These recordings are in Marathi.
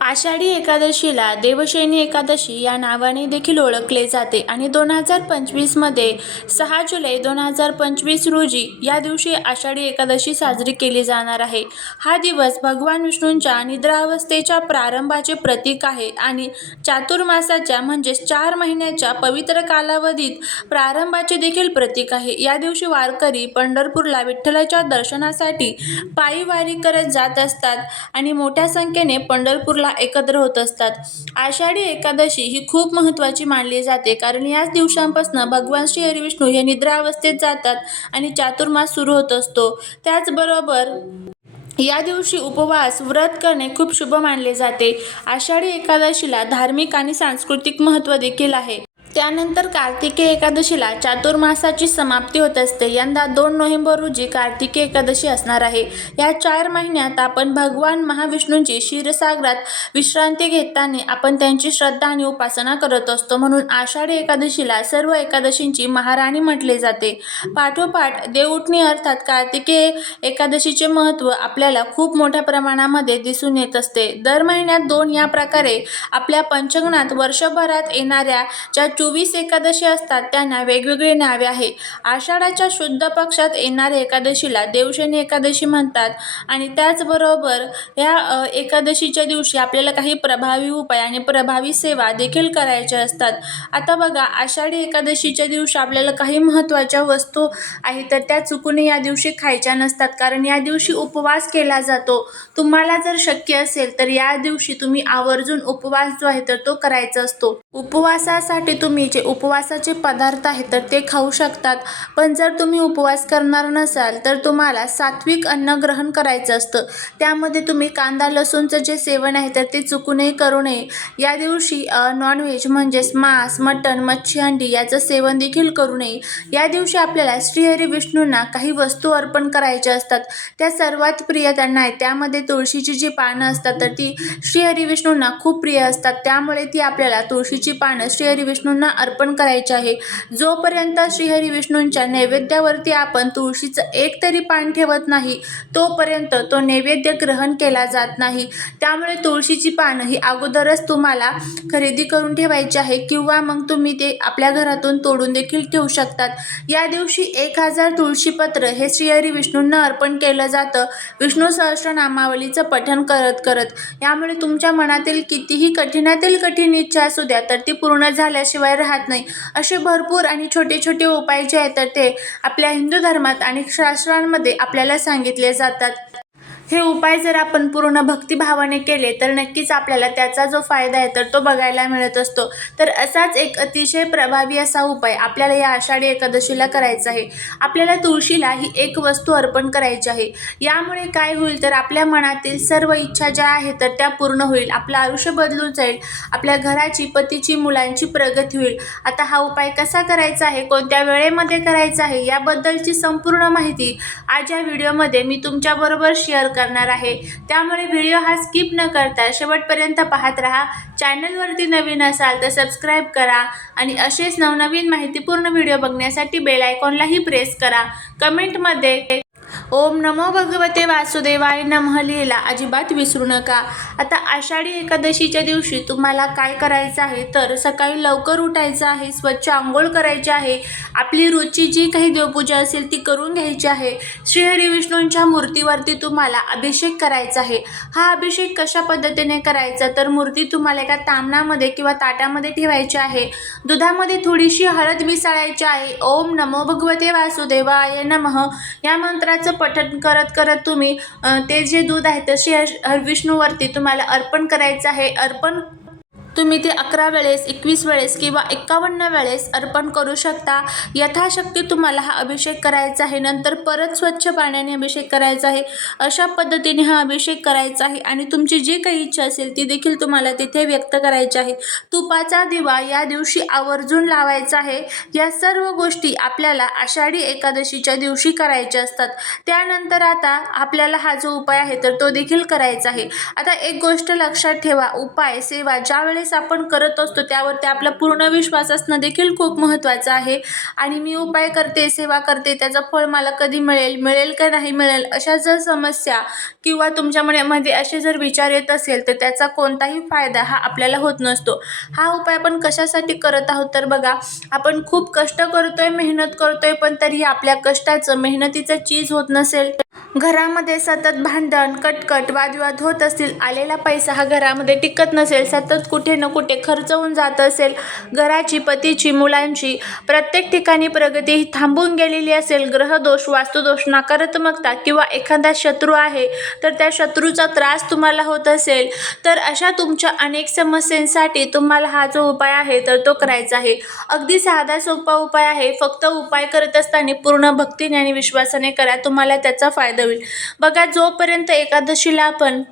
आषाढी एकादशीला देवशयनी एकादशी या नावाने देखील ओळखले जाते आणि दोन हजार पंचवीसमध्ये सहा जुलै दोन हजार पंचवीस रोजी या दिवशी आषाढी एकादशी साजरी केली जाणार आहे. हा दिवस भगवान विष्णूंच्या निद्रावस्थेच्या प्रारंभाचे प्रतीक आहे आणि चातुर्मासाच्या म्हणजेच चार महिन्याच्या पवित्र कालावधीत प्रारंभाचे देखील प्रतीक आहे. या दिवशी वारकरी पंढरपूरला विठ्ठलाच्या दर्शनासाठी पायी वारी करत जात असतात आणि मोठ्या संख्येने पंढरपूरला एकत्र होत असतात. आषाढी एकादशी ही खूप महत्त्वाची मानली जाते कारण याच दिवसांपासून भगवान श्री हरिविष्णू हे निद्रावस्थेत जातात आणि चातुर्मास सुरू होत असतो. त्याचबरोबर या दिवशी उपवास व्रत करणे खूप शुभ मानले जाते. आषाढी एकादशीला धार्मिक आणि सांस्कृतिक महत्त्व देखील आहे. त्यानंतर कार्तिकी एकादशीला चातुर्मासाची समाप्ती होत असते. यंदा दोन नोव्हेंबर रोजी कार्तिकी एकादशी असणार आहे. या चार महिन्यात आपण भगवान महाविष्णूंची क्षीरसागरात विश्रांती घेताना आपण त्यांची श्रद्धा आणि उपासना करत असतो. म्हणून आषाढी एकादशीला सर्व एकादशींची महाराणी म्हटले जाते. पाठोपाठ देवउठणी अर्थात कार्तिकी एकादशीचे महत्त्व आपल्याला खूप मोठ्या प्रमाणामध्ये दिसून येत असते. दर महिन्यात दोन या प्रकारे आपल्या पंचगणात वर्षभरात येणाऱ्या ज्या चोवीस एकादशी असतात त्यांना वेगवेगळे नावे आहे आषाढाच्या शुद्ध पक्षात येणाऱ्या एकादशीला देवशनी एकादशी म्हणतात आणि त्याचबरोबर या एकादशीच्या दिवशी आपल्याला काही प्रभावी उपाय आणि प्रभावी सेवा देखील करायच्या असतात. आता बघा आषाढी एकादशीच्या दिवशी आपल्याला काही महत्त्वाच्या वस्तू आहेत तर त्या चुकून या दिवशी खायच्या नसतात कारण या दिवशी उपवास केला जातो. तुम्हाला जर शक्य असेल तर या दिवशी तुम्ही आवर्जून उपवास जो आहे तर तो करायचा असतो. उपवासासाठी तुम्ही जे उपवासाचे पदार्थ आहेत तर ते खाऊ शकतात. पण जर तुम्ही उपवास करणार नसाल तर तुम्हाला सात्विक अन्न ग्रहण करायचं असतं. त्यामध्ये तुम्ही कांदा लसूणचं जे सेवन आहे तर ते चुकूनही करू नये. या दिवशी नॉनव्हेज म्हणजेच मांस मटण मच्छी अंडी याचं सेवन देखील करू नये. या दिवशी आपल्याला श्रीहरी विष्णूंना काही वस्तू अर्पण करायच्या असतात. त्या सर्वात प्रिय त्यांना आहे त्यामध्ये तुळशीची जी पानं असतात तर ती श्रीहरी विष्णूंना खूप प्रिय असतात. त्यामुळे ती आपल्याला तुळशीची पानं श्रीहरी विष्णूंना अर्पण करायचे आहे. जोपर्यंत श्रीहरी विष्णूंच्या नैवेद्यावरती आपण तुळशीचं एक तरी पान ठेवत नाही तोपर्यंत तो नैवेद्य ग्रहण केला जात नाही. त्यामुळे तुळशीची पानं ही अगोदरच तुम्हाला खरेदी करून ठेवायची आहे किंवा मग तुम्ही ते आपल्या घरातून तोडून देखील ठेवू शकतात. या दिवशी एक हजार तुळशीपत्र हे श्रीहरी विष्णूंना अर्पण केलं जातं. विष्णू सहस्रनामावलीचं पठण करत करत. यामुळे तुमच्या मनातील कितीही कठीणातील कठीण इच्छा असू द्या तर ती पूर्ण झाल्याशिवाय राहत नाही. असे भरपूर आणि छोटे छोटे उपाय जे आहेत तर ते आपल्या हिंदू धर्मात आणि शास्त्रांमध्ये आपल्याला सांगितले जातात. हे उपाय जर आपण पूर्ण भक्तिभावाने केले तर नक्कीच आपल्याला त्याचा जो फायदा आहे तर तो बघायला मिळत असतो. तर असाच एक अतिशय प्रभावी असा उपाय आपल्याला या आषाढी एकादशीला करायचा आहे. आपल्याला तुळशीला ही एक वस्तू अर्पण करायची आहे. यामुळे काय होईल तर आपल्या मनातील सर्व इच्छा ज्या आहेत तर त्या पूर्ण होईल. आपलं आयुष्य बदलून जाईल. आपल्या घराची पतीची मुलांची प्रगती होईल. आता हा उपाय कसा करायचा आहे कोणत्या वेळेमध्ये करायचा आहे याबद्दलची संपूर्ण माहिती आज या व्हिडिओमध्ये मी तुमच्याबरोबर शेअर करणार आहे. त्यामुळे व्हिडिओ हा स्किप न करता शेवटपर्यंत पाहत राहा. चॅनलवरती नवीन असाल तर सबस्क्राईब करा आणि असेच नवनवीन माहितीपूर्ण व्हिडिओ बघण्यासाठी बेल आयकॉनलाही प्रेस करा. कमेंटमध्ये ओम नमो भगवते वासुदेवाय नमः लिहिला. अजिबात विसरू नका. आता आषाढी एकादशीच्या दिवशी तुम्हाला काय करायचं आहे? तर सकाळी लवकर उठायचं आहे स्वच्छ आंघोळ करायची आहे. आपली रोजची जी काही देवपूजा असेल ती करून घ्यायची आहे. श्रीहरी विष्णूंच्या मूर्तीवरती तुम्हाला अभिषेक करायचा आहे. हा अभिषेक कशा पद्धतीने करायचा? तर मूर्ती तुम्हाला एका तामणामध्ये किंवा ताटामध्ये ठेवायची आहे. दुधामध्ये थोडीशी हळद मिसळायची आहे. ओम नमो भगवते वासुदेवाय नमः. या मंत्राचं पठण करत करत तुम्ही ते जे दूध आहे ते श्री हर- विष्णूवरती तुम्हाला अर्पण करायचं आहे. अर्पण तुम्ही ते अकरा वेळेस एकवीस वेळेस किंवा एक्कावन्न वेळेस अर्पण करू शकता. यथाशक्ती तुम्हाला हा अभिषेक करायचा आहे. नंतर परत स्वच्छ पाण्याने अभिषेक करायचा आहे. अशा पद्धतीने हा अभिषेक करायचा आहे आणि तुमची जी काही इच्छा असेल ती देखील तुम्हाला तिथे व्यक्त करायची आहे. तुपाचा दिवा या दिवशी आवर्जून लावायचा आहे. या सर्व गोष्टी आपल्याला आषाढी एकादशीच्या दिवशी करायच्या असतात. त्यानंतर आता आपल्याला हा जो उपाय आहे तर तो देखील करायचा आहे. आता एक गोष्ट लक्षात ठेवा. उपाय सेवा ज्यावेळेस वेळेस ज्यावेळेस आपण करत असतो त्यावरती आपला पूर्ण विश्वास असणं देखील खूप महत्त्वाचं आहे. आणि मी उपाय करते सेवा करते त्याचं फळ मला कधी मिळेल मिळेल का नाही मिळेल अशा जर समस्या किंवा तुमच्या मनामध्ये असे जर विचार येत असेल तर त्याचा कोणताही फायदा हा आपल्याला होत नसतो. हा उपाय आपण कशासाठी करत आहोत तर बघा आपण खूप कष्ट करतोय मेहनत करतोय पण तरी आपल्या कष्टाचं मेहनतीचं चीज होत नसेल घरामध्ये सतत भांडण कटकट वादविवाद होत असतील आलेला पैसा हा घरामध्ये टिकत नसेल सतत कुठे न कुठे खर्च होऊन जात असेल घराची पतीची मुलांची प्रत्येक ठिकाणी प्रगती ही थांबून गेलेली असेल ग्रहदोष वास्तुदोष नकारात्मकता किंवा एखादा शत्रू आहे तर त्या शत्रूचा त्रास तुम्हाला होत असेल तर अशा तुमच्या अनेक समस्यांसाठी तुम्हाला हा जो उपाय आहे तर तो करायचा आहे. अगदी साधा सोपा उपाय आहे फक्त उपाय करत असताना पूर्ण भक्तीने आणि विश्वासाने करा तुम्हाला त्याचा फायदा होईल. बघा जोपर्यंत एकादशीला आपण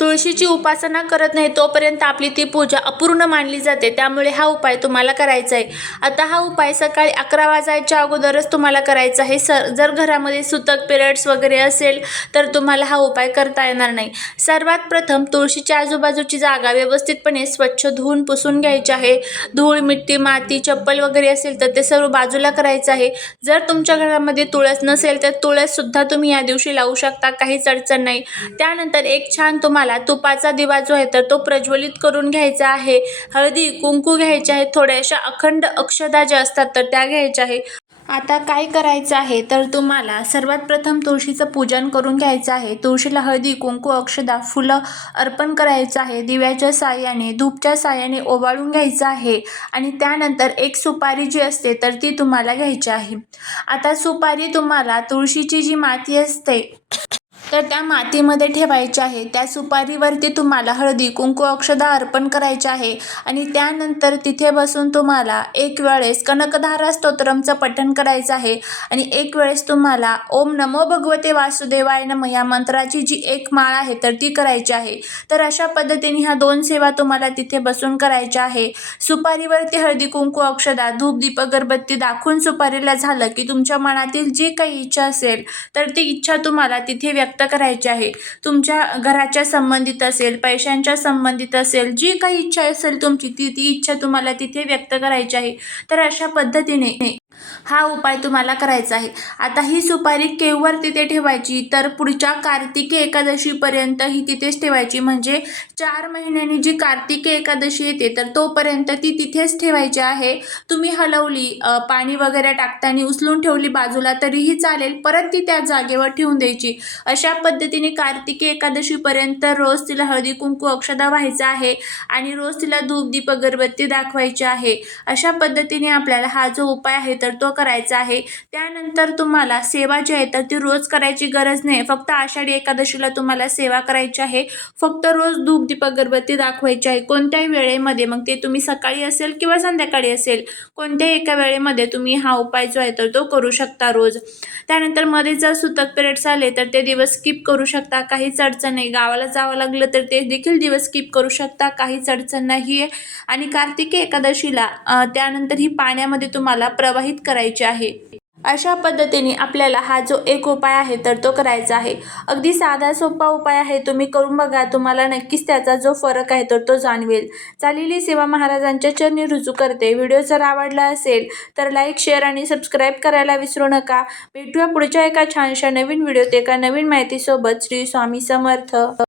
तुळशीची उपासना करत नाही तोपर्यंत आपली ती पूजा अपूर्ण मानली जाते. त्यामुळे हा उपाय तुम्हाला करायचा आहे. आता हा उपाय सकाळी अकरा वाजायच्या अगोदरच तुम्हाला करायचा आहे. सर जर घरामध्ये सुतक पिरियड्स वगैरे असेल तर तुम्हाला हा उपाय करता येणार नाही. सर्वात प्रथम तुळशीच्या आजूबाजूची जागा व्यवस्थितपणे स्वच्छ धुवून पुसून घ्यायची आहे. धूळ मिट्टी माती चप्पल वगैरे असेल तर ते सर्व बाजूला करायचं आहे. जर तुमच्या घरामध्ये तुळस नसेल तर तुळससुद्धा तुम्ही या दिवशी लावू शकता. काहीच अडचण नाही. त्यानंतर एक छान तुम्हाला तुपाचा दिवा जो आहे तर तो प्रज्वलित करून घ्यायचा आहे. हळदी कुंकू घ्यायचे आहे थोड्याशा अखंड अक्षदा ज्या असतात तर त्या घ्यायच्या आहे आता काय करायचं आहे तर तुम्हाला सर्वात प्रथम तुळशीचं पूजन करून घ्यायचं आहे. तुळशीला हळदी कुंकू अक्षदा फुलं अर्पण करायचं आहे. दिव्याच्या साह्याने धूपच्या साह्याने ओवाळून घ्यायचं आहे. आणि त्यानंतर एक सुपारी जी असते तर ती तुम्हाला घ्यायची आहे. आता सुपारी तुम्हाला तुळशीची जी माती असते तर त्या मातीमध्ये ठेवायच्या आहे. त्या सुपारीवरती तुम्हाला हळदी कुंकू अक्षदा अर्पण करायचे आहे. आणि त्यानंतर तिथे बसून तुम्हाला एक वेळेस कनकधारा स्तोत्रमचं पठण करायचं आहे. आणि एक वेळेस तुम्हाला ओम नमो भगवते वासुदेवाय नम या मंत्राची जी एक माळ आहे तर ती करायची आहे. तर अशा पद्धतीने ह्या दोन सेवा तुम्हाला तिथे बसून करायच्या आहे. सुपारीवरती हळदी कुंकू अक्षदा धूप दीप अगरबत्ती दाखवून सुपारीला झालं की तुमच्या मनातील जी काही इच्छा असेल तर ती इच्छा तुम्हाला तिथे व्यक्त व्यक्त करायची आहे. तुमच्या घराच्या संबंधित असेल पैशांच्या संबंधित असेल जी काही इच्छा असेल तुमची ती ती इच्छा तुम्हाला तिथे व्यक्त करायची आहे. तर अशा पद्धतीने हा उपाय तुम्हाला करायचा आहे. आता ही सुपारी केववर तिथे ठेवायची? तर पुढच्या कार्तिकी एकादशीपर्यंत ही तिथेच ठेवायची. म्हणजे चार महिन्यांनी जी कार्तिकी एकादशी येते तर तोपर्यंत ती तिथेच ठेवायची आहे. तुम्ही हलवली पाणी वगैरे टाकताना उचलून ठेवली बाजूला तरीही चालेल. परत ती त्या जागेवर ठेवून द्यायची. अशा पद्धतीने कार्तिकी एकादशीपर्यंत रोज तिला हळदी कुंकू अक्षदा व्हायचा आहे आणि रोज तिला धूप दीप अगरबत्ती दाखवायची आहे. अशा पद्धतीने आपल्याला हा जो उपाय आहे तर तो करायचा आहे. त्यानंतर तुम्हाला सेवा जी आहे तर ती रोज करायची गरज नाही. फक्त आषाढी एकादशीला तुम्हाला सेवा करायची आहे. फक्त रोज धूप दीप अगरबत्ती दाखवायची आहे. कोणत्याही वेळेमध्ये मग ते तुम्ही सकाळी असेल किंवा संध्याकाळी असेल कोणत्याही एका वेळेमध्ये तुम्ही हा उपाय जो आहे तर तो करू शकता रोज. त्यानंतरमध्ये जर सुतक पिरियड्स आले तर ते दिवस स्किप करू शकता. काहीच अडचण नाही. गावाला जावं लागलं तर ते देखील दिवस स्किप करू शकता. काहीच अडचण नाही आहे आणि कार्तिकी एकादशीला त्यानंतर ही पाण्यामध्ये तुम्हाला प्रवाहित करायची आहे. अशा पद्धतीने आपल्याला हा जो एक उपाय आहे तर तो करायचा आहे. अगदी साधा सोपा उपाय आहे. तुम्ही करून बघा तुम्हाला नक्कीच त्याचा जो फरक आहे तर तो जाणवेल. चालेली सेवा महाराजांच्या चरणी रुजू करते. व्हिडिओ जर आवडला असेल तर लाईक शेअर आणि सबस्क्राईब करायला विसरू नका. भेटूया पुढच्या एका छानशा नवीन व्हिडिओत एका नवीन माहितीसोबत. श्री स्वामी समर्थ.